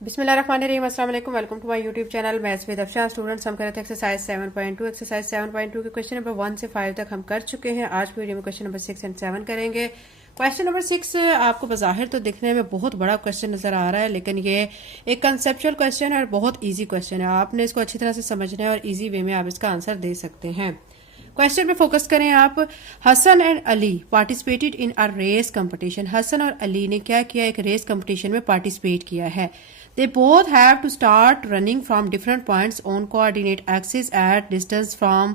बिस्मिल्लाहिर्रहमानिर्रहीम, अस्सलाम वालेकुम। Welcome to my YouTube channel maths with Afsha. Students, हम कर रहे थे एक्सरसाइज 7.2। एक्सरसाइज 7.2 के क्वेश्चन नंबर 1 से 5 तक हम कर चुके हैं। आज की वीडियो में क्वेश्चन नंबर 6 एंड 7 करेंगे। क्वेश्चन नंबर 6 आपको बज़ाहिर तो दिखने में बहुत बड़ा क्वेश्चन नजर आ रहा है, लेकिन ये एक कंसेप्चुअल क्वेश्चन है और बहुत ईजी क्वेश्चन है। आपने इसको अच्छी तरह से समझना है और ईजी वे में आप इसका आंसर दे सकते हैं। क्वेश्चन पे फोकस करें आप। Hasan and Ali participated in a race competition. Hasan और अली ने क्या किया, एक रेस कंपटीशन में पार्टिसिपेट किया है। They both have to start running from different points on coordinate axis at distance from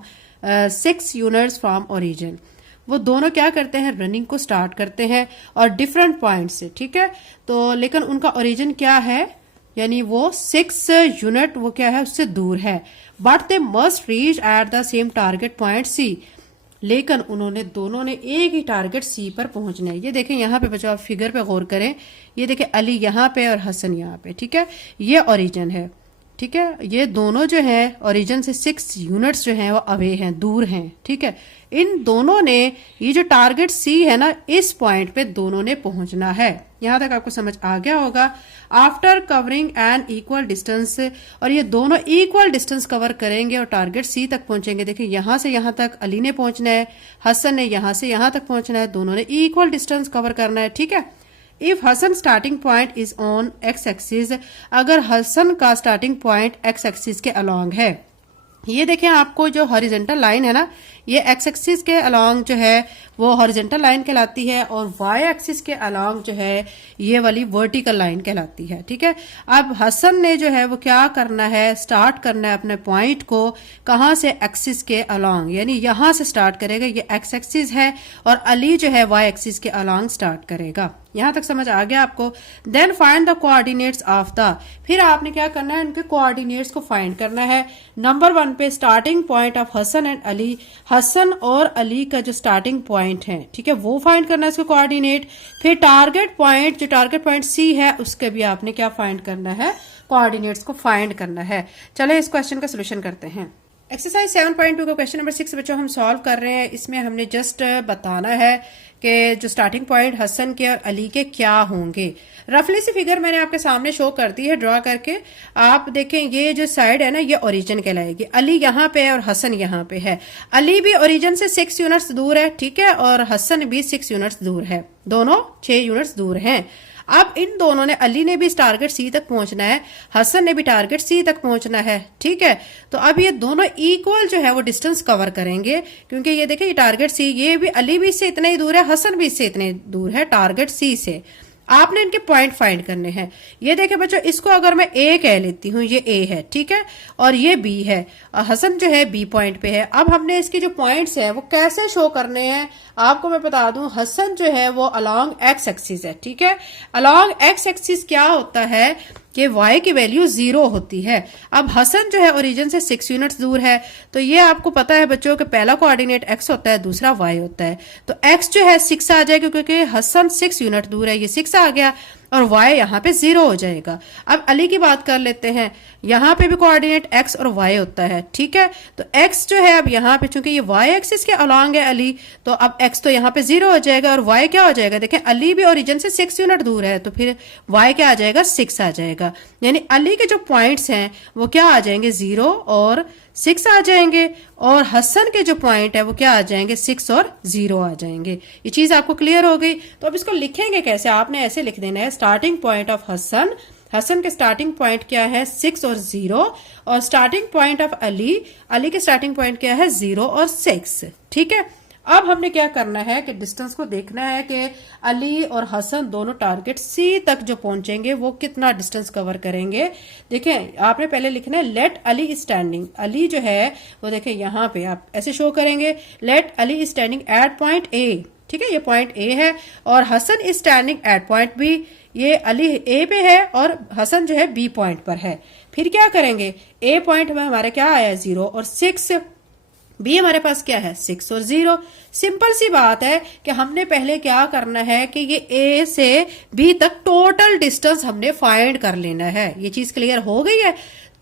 6 units from origin. वो दोनों क्या करते हैं, रनिंग को स्टार्ट करते हैं और डिफरेंट पॉइंट से, ठीक है। तो लेकिन उनका ओरिजिन क्या है, यानी वो 6 यूनिट वो क्या है उससे दूर है। But they must reach at the same target point C. लेकिन उन्होंने दोनों ने एक ही टारगेट सी पर पहुंचना है। ये देखें यहाँ पे बच्चों, आप फिगर पे गौर करें। ये देखें अली यहाँ पे और हसन यहाँ पे, ठीक है। ये ओरिजिन है, ठीक है। ये दोनों जो है ओरिजिन से 6 यूनिट्स जो हैं वो अवे हैं, दूर हैं, ठीक है। इन दोनों ने ये जो टारगेट सी है ना, इस पॉइंट पे दोनों ने पहुंचना है। यहां तक आपको समझ आ गया होगा। After covering an equal distance, और ये दोनों इक्वल डिस्टेंस कवर करेंगे और टारगेट सी तक पहुंचेंगे। देखिए यहां से यहां तक अली ने पहुंचना है, हसन ने यहां से यहां तक पहुंचना है, दोनों ने इक्वल डिस्टेंस कवर करना है, ठीक है। If Hasan starting point is on X axis, अगर हसन का स्टार्टिंग पॉइंट एक्स एक्सिस के अलोंग है, ये देखें आपको जो हॉरिजॉन्टल लाइन है ना, ये एक्स एक्सिस के अलोंग जो है वो हॉरिजॉन्टल लाइन कहलाती है, और वाई एक्सिस के अलोंग जो है ये वाली वर्टिकल लाइन कहलाती है, ठीक है। अब हसन ने जो है वो क्या करना है, स्टार्ट करना है अपने पॉइंट को कहाँ से, एक्सिस के अलोंग, यानी यहां से स्टार्ट करेगा। ये एक्स एक्सिस है और अली जो है वाई एक्सिस के अलोंग स्टार्ट करेगा। यहां तक समझ आ गया आपको। Then find the coordinates of the, फिर आपने क्या करना है, इनके कोऑर्डिनेट्स को फाइंड करना है। नंबर 1 पे starting point of Hasan and Ali, Hasan और अली का जो स्टार्टिंग पॉइंट है, ठीक है, वो फाइंड करना है इसके कोऑर्डिनेट। फिर टारगेट पॉइंट, जो टारगेट पॉइंट सी है, उसके भी आपने क्या फाइंड करना है, कोऑर्डिनेट्स को फाइंड करना है। चले इस क्वेश्चन का सोल्यूशन करते हैं। एक्सरसाइज 7.2 का क्वेश्चन नंबर 6 बच्चों हम सॉल्व कर रहे हैं। इसमें हमने जस्ट बताना है कि जो स्टार्टिंग पॉइंट हसन के और अली के क्या होंगे। रफली सी फिगर मैंने आपके सामने शो कर दी है ड्रॉ करके। आप देखें ये जो साइड है ना, ये ओरिजिन कहलाएगी। अली यहाँ पे है और हसन यहाँ पे है। अली भी ओरिजिन से 6 यूनिट्स दूर है, ठीक है, और हसन भी 6 यूनिट्स दूर है, दोनों 6 यूनिट्स दूर हैं। अब इन दोनों ने, अली ने भी टारगेट सी तक पहुंचना है, हसन ने भी टारगेट सी तक पहुंचना है, ठीक है। तो अब ये दोनों इक्वल जो है वो डिस्टेंस कवर करेंगे, क्योंकि ये देखिए ये टारगेट सी, ये भी अली भी इससे इतना ही दूर है, हसन भी इससे इतने दूर है टारगेट सी से। आपने इनके पॉइंट फाइंड करने हैं। ये देखें बच्चों, इसको अगर मैं ए कह लेती हूँ, ये ए है, ठीक है, और ये बी है, और हसन जो है बी पॉइंट पे है। अब हमने इसके जो पॉइंट्स हैं वो कैसे शो करने हैं, आपको मैं बता दूं। हसन जो है वो अलोंग एक्स एक्सिस है, ठीक है। अलोंग एक्स एक्सिस क्या होता है कि y की वैल्यू 0 होती है। अब हसन जो है ओरिजिन से 6 यूनिट्स दूर है, तो ये आपको पता है बच्चों कि पहला कोऑर्डिनेट x होता है, दूसरा y होता है। तो x जो है 6 आ जाएगा, क्योंकि हसन 6 यूनिट दूर है, ये 6 आ गया, और y यहाँ पे 0 हो जाएगा। अब अली की बात कर लेते हैं। यहाँ पे भी कोऑर्डिनेट x और y होता है, ठीक है। तो x जो है अब यहाँ पे, चूंकि ये y एक्सिस के अलोंग है अली, तो अब x तो यहाँ पे 0 हो जाएगा और y क्या हो जाएगा, देखें अली भी ओरिजिन से 6 यूनिट दूर है, तो फिर y क्या आ जाएगा, 6 आ जाएगा। यानी अली के जो पॉइंट्स हैं वो क्या आ जाएंगे, 0 और 6 आ जाएंगे, और हसन के जो पॉइंट है वो क्या आ जाएंगे, 6 और 0 आ जाएंगे। ये चीज आपको क्लियर हो गई। तो अब इसको लिखेंगे कैसे, आपने ऐसे लिख देना है। Starting point of Hasan, Hasan के स्टार्टिंग पॉइंट क्या है, 6 और 0, और starting point of Ali, Ali के स्टार्टिंग पॉइंट क्या है, 0 और 6, ठीक है। अब हमने क्या करना है कि डिस्टेंस को देखना है कि अली और हसन दोनों टारगेट सी तक जो पहुंचेंगे वो कितना डिस्टेंस कवर करेंगे। देखें आपने पहले लिखना है लेट अली स्टैंडिंग, अली जो है वो देखें यहाँ पे आप ऐसे शो करेंगे, let Ali standing at point A, ठीक है, ये पॉइंट ए है, और Hasan is standing at point B, ये अली ए पे है और हसन जो है बी पॉइंट पर है। फिर क्या करेंगे, ए पॉइंट में हमारा क्या आया, 0 और 6, बी हमारे पास क्या है, 6 और 0। सिंपल सी बात है कि हमने पहले क्या करना है कि ये ए से बी तक टोटल डिस्टेंस हमने फाइंड कर लेना है। ये चीज क्लियर हो गई है।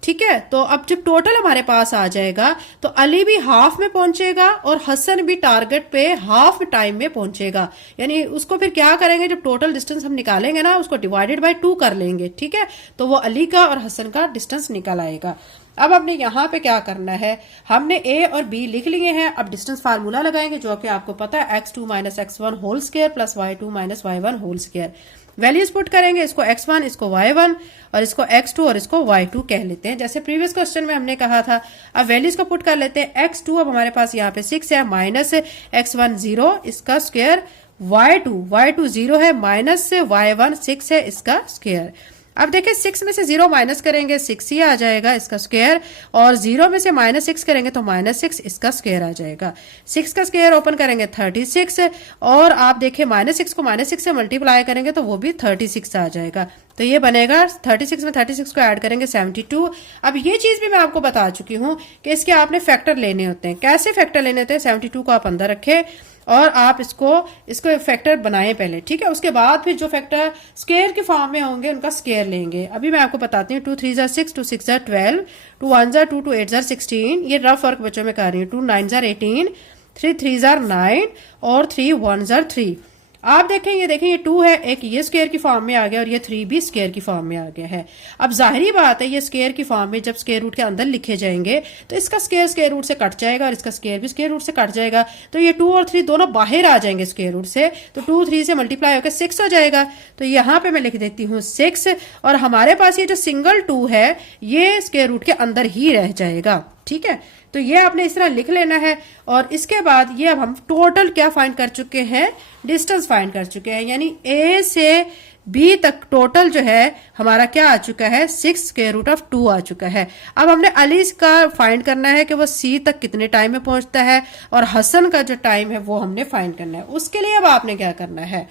ठीक है। तो अब जब टोटल हमारे पास आ जाएगा तो अली भी हाफ में पहुंचेगा और हसन भी टारगेट पे हाफ टाइम में पहुंचेगा। यानी उसको फिर क्या करेंगे, जब टोटल डिस्टेंस हम निकालेंगे ना, उसको डिवाइडेड बाय 2 कर लेंगे, ठीक है। तो वो अली का और हसन का डिस्टेंस निकल आएगा। अब हमने यहाँ पे क्या करना है, हमने ए और बी लिख लिए हैं। अब डिस्टेंस फार्मूला लगाएंगे जो कि आपको पता है, x2 minus x1 whole square plus y2 minus y1 whole square. Values put करेंगे, इसको x1, इसको y1 और इसको x2 और इसको y2 कह लेते हैं, जैसे प्रीवियस क्वेश्चन में हमने कहा था। अब वैल्यूज को पुट कर लेते हैं। x2 अब हमारे पास यहाँ पे 6 है, माइनस x1 0 इसका स्क्वायर, y2 0 है, माइनस y1 6 है इसका स्क्वायर। अब देखिए 6 में से 0 माइनस करेंगे 6 ही आ जाएगा इसका स्क्वायर, और 0 में से माइनस 6 करेंगे तो माइनस 6 इसका स्क्वायर आ जाएगा। 6 का स्क्वायर ओपन करेंगे 36, और आप देखिए माइनस 6 को माइनस 6 से मल्टीप्लाई करेंगे तो वो भी 36 आ जाएगा। तो ये बनेगा 36 में 36 को ऐड करेंगे 72। अब ये चीज भी मैं आपको बता चुकी हूं कि इसके आपने फैक्टर लेने होते हैं। कैसे फैक्टर लेने होते हैं, 72 को आप अंदर रखें और आप इसको फैक्टर बनाएं पहले, ठीक है। उसके बाद फिर जो फैक्टर स्क्वायर के फॉर्म में होंगे उनका स्क्वायर लेंगे। अभी मैं आपको बताती हूँ, 2 3 जार 6, 2 6 जार 12, 2 1 जार 2, 2 8 जार 16। ये रफ वर्क बच्चों में कर रही हूँ। 2 9 जार 18, 3 3 जार 9 और 3 1 जार 3। आप देखें ये 2 है, एक ये स्क्वायर की फॉर्म में आ गया और ये 3 भी स्क्वायर की फॉर्म में आ गया है। अब जाहिरी बात है, ये स्क्वायर की फॉर्म में जब स्क्वायर रूट के अंदर लिखे जाएंगे तो इसका स्क्वायर रूट से कट जाएगा और इसका स्क्वायर भी स्क्वायर रूट से कट जाएगा। तो ये 2 और 3 दोनों बाहर आ जाएंगे स्क्वायर रूट से, तो 2 3 से मल्टीप्लाई होकर 6 हो जाएगा। तो यहाँ पे मैं लिख देती हूँ 6, और हमारे पास ये जो सिंगल 2 है ये स्क्वायर रूट के अंदर ही रह जाएगा, ठीक है। तो ये आपने इस तरह लिख लेना है। और इसके बाद ये अब हम टोटल क्या फाइंड कर चुके हैं, डिस्टेंस फाइंड कर चुके हैं। यानी ए से बी तक टोटल जो है हमारा क्या आ चुका है, 6 स्क्वायर रूट ऑफ 2 आ चुका है। अब हमने अली का फाइंड करना है कि वो सी तक कितने टाइम में पहुंचता है, और हसन का जो टाइम है वो हमने फाइंड करना है। उसके लिए अब आपने क्या करना है,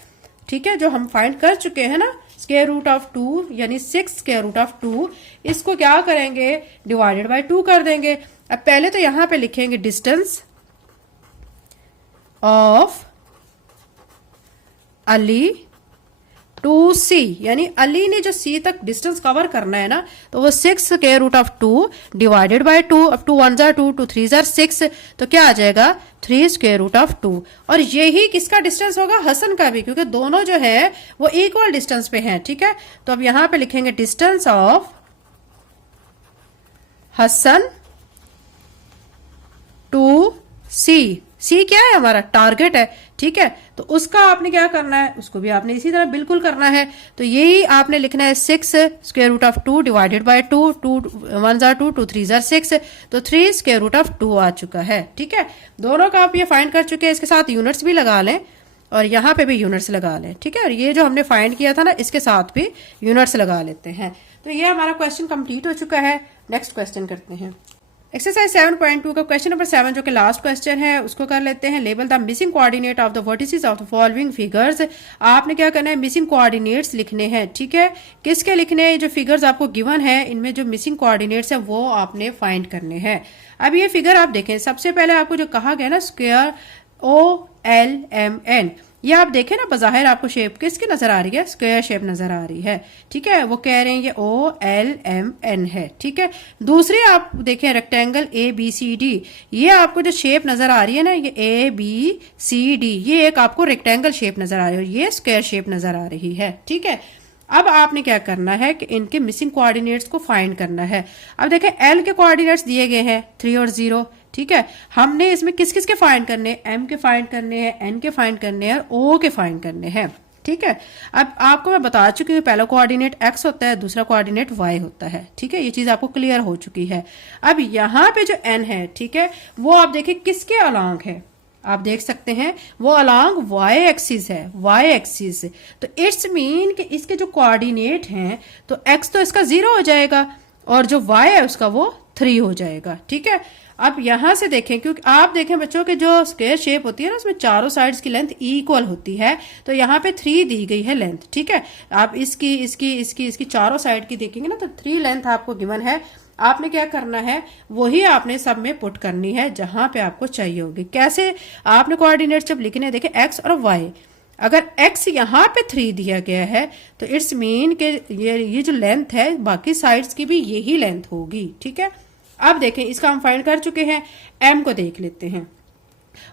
ठीक है, जो हम फाइंड कर चुके हैं ना, स्क्वायर रूट ऑफ 2 यानी 6 स्क्वायर रूट ऑफ 2, इसको क्या करेंगे, डिवाइडेड बाय 2 कर देंगे। अब पहले तो यहां पे लिखेंगे डिस्टेंस ऑफ अली टू सी, यानी अली ने जो सी तक डिस्टेंस कवर करना है ना, तो वो 6 square root of 2 divided by 2। अब 2 1 जार 2, 2 3 जार 6, तो क्या आ जाएगा 3 स्क्वायर रूट ऑफ 2। और यही किसका डिस्टेंस होगा, हसन का भी, क्योंकि दोनों जो है वो इक्वल डिस्टेंस पे हैं, ठीक है। तो अब यहां पे लिखेंगे डिस्टेंस ऑफ हसन टू सी। सी क्या है, हमारा टारगेट है, ठीक है। तो उसका आपने क्या करना है, उसको भी आपने इसी तरह बिल्कुल करना है। तो यही आपने लिखना है 6 square root of 2 divided by 2, 2 1 जार 2, 2 3 जार 6, तो 3 स्क्वायर रूट ऑफ 2 आ चुका है, ठीक है। दोनों का आप ये फाइंड कर चुके हैं। इसके साथ यूनिट्स भी लगा लें और यहाँ पे भी यूनिट्स लगा लें, ठीक है। और ये जो हमने फाइंड किया था ना, इसके साथ भी यूनिट्स लगा लेते हैं। तो ये हमारा क्वेश्चन कंप्लीट हो चुका है। नेक्स्ट क्वेश्चन करते हैं। एक्सरसाइज 7.2 का क्वेश्चन नंबर 7 जो कि लास्ट क्वेश्चन है उसको कर लेते हैं। Label the missing coordinate of the vertices of the following figures. आपने क्या करना है, मिसिंग कोऑर्डिनेट्स लिखने हैं, ठीक है। किसके लिखने हैं, जो फिगर्स आपको गिवन है इनमें जो मिसिंग कोऑर्डिनेट्स हैं वो आपने फाइंड करने हैं। अब ये फिगर आप देखें, सबसे पहले आपको जो कहा गया ना स्क्वायर OLMN, ये आप देखें ना, बज़ाहिर आपको शेप किसकी नजर आ रही है, स्क्वायर शेप नजर आ रही है, ठीक है। वो कह रहे हैं ये OLMN है, ठीक है। दूसरी आप देखें रेक्टेंगल ABCD, ये आपको जो शेप नजर आ रही है ना, ये ABCD, ये एक आपको रेक्टेंगल शेप नजर आ रही है, ये स्क्वायर शेप नजर आ रही है, ठीक है। अब आपने क्या करना है कि इनके मिसिंग कोऑर्डिनेट्स को फाइंड करना है। अब देखें L के कोऑर्डिनेट्स दिए गए हैं 3 और 0, ठीक है। हमने इसमें किस किस के फाइंड करने हैं, M के फाइंड करने हैं, N के फाइंड करने हैं और O के फाइंड करने हैं, ठीक है। अब आपको मैं बता चुकी हूँ पहला कोऑर्डिनेट X होता है, दूसरा कोऑर्डिनेट Y होता है, ठीक है। ये चीज आपको क्लियर हो चुकी है। अब यहाँ पे जो N है, ठीक है, वो आप देखिए किसके अलोंग है, आप देख सकते हैं वो अलोंग Y एक्सिस है, Y एक्सिस। तो इट्स मीन कि इसके जो कोऑर्डिनेट हैं तो X तो इसका 0 हो जाएगा और जो Y है उसका वो 3 हो जाएगा, ठीक है। अब यहां से देखें, क्योंकि आप देखें बच्चों के जो स्क्वायर शेप होती है ना, उसमें चारों साइड्स की लेंथ इक्वल होती है, तो यहाँ पे 3 दी गई है लेंथ, ठीक है। आप इसकी चारों साइड की देखेंगे ना, तो 3 लेंथ आपको गिवन है। आपने क्या करना है, वही आपने सब में पुट करनी है जहां पे आपको चाहिए होगी। कैसे, आपने कोऑर्डिनेट जब लिखने देखे X और Y। अगर x यहाँ पे 3 दिया गया है तो इट्स मीन के ये जो लेंथ है बाकी साइड्स की भी यही लेंथ होगी। ठीक है, अब देखें इसका हम फाइंड कर चुके हैं, m को देख लेते हैं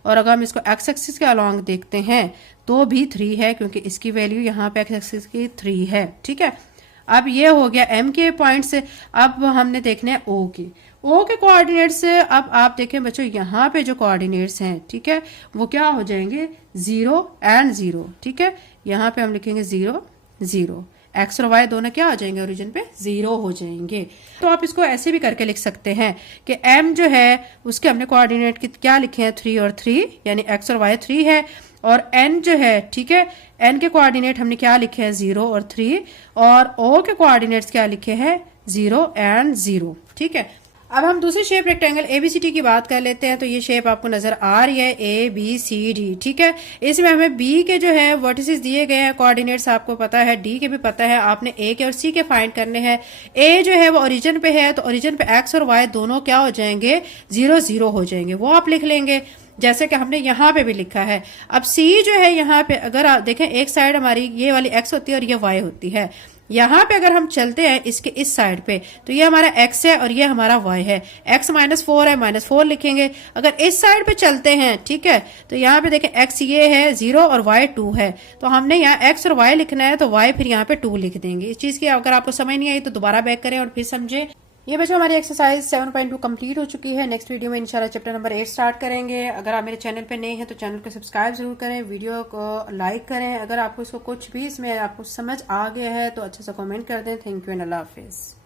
और अगर हम इसको x एक्सिस के अलॉन्ग देखते हैं तो भी 3 है क्योंकि इसकी वैल्यू यहाँ पे x एक्सिस की 3 है। ठीक है, अब ये हो गया m के पॉइंट से। अब हमने देखने हैं o के कोऑर्डिनेट्स। अब आप देखें बच्चों यहाँ पे जो कोऑर्डिनेट्स हैं, ठीक है, वो क्या हो जाएंगे 0 एंड 0। ठीक है, यहाँ पे हम लिखेंगे 0 0, एक्स और वाई दोनों क्या हो जाएंगे ओरिजिन पे 0 हो जाएंगे। तो आप इसको ऐसे भी करके लिख सकते हैं कि m जो है उसके हमने कोऑर्डिनेट क्या लिखे हैं 3 और 3, यानी x और y 3 है, और n जो है, ठीक है, n के कोऑर्डिनेट हमने क्या लिखे हैं 0 और 3, और o के कोऑर्डिनेट्स क्या लिखे हैं 0 एंड 0। ठीक है, अब हम दूसरी शेप रेक्टेंगल ABCD की बात कर लेते हैं। तो ये शेप आपको नजर आ रही है ABCD। ठीक है, इसमें हमें B के जो है वर्टिसेस दिए गए हैं, कोऑर्डिनेट्स आपको पता है, D के भी पता है, आपने A के और C के फाइंड करने हैं। A जो है वो ओरिजिन पे है तो ओरिजिन पे X और Y दोनों क्या हो जाएंगे 0 0 हो जाएंगे, वो आप लिख लेंगे जैसे कि हमने यहाँ पे भी लिखा है। अब C जो है यहाँ पे अगर आप देखें एक साइड हमारी ये वाली X होती है और ये Y होती है। यहाँ पे अगर हम चलते हैं इसके इस साइड पे तो ये हमारा x है और ये हमारा y है, x -4 है, -4 लिखेंगे। अगर इस साइड पे चलते हैं, ठीक है, तो यहाँ पे देखें x ये है 0 और y 2 है, तो हमने यहाँ x और y लिखना है तो y फिर यहाँ पे 2 लिख देंगे। इस चीज की अगर आपको समझ नहीं आई तो दोबारा बैक करें और फिर समझे। ये बच्चों हमारी एक्सरसाइज 7.2 कंप्लीट हो चुकी है। नेक्स्ट वीडियो में इंशाल्लाह चैप्टर नंबर 8 स्टार्ट करेंगे। अगर आप मेरे चैनल पे नए हैं तो चैनल को सब्सक्राइब जरूर करें, वीडियो को लाइक करें। अगर आपको इसको कुछ भी इसमें आपको समझ आ गया है तो अच्छे से कमेंट कर दें। Thank you and Allah Hafiz.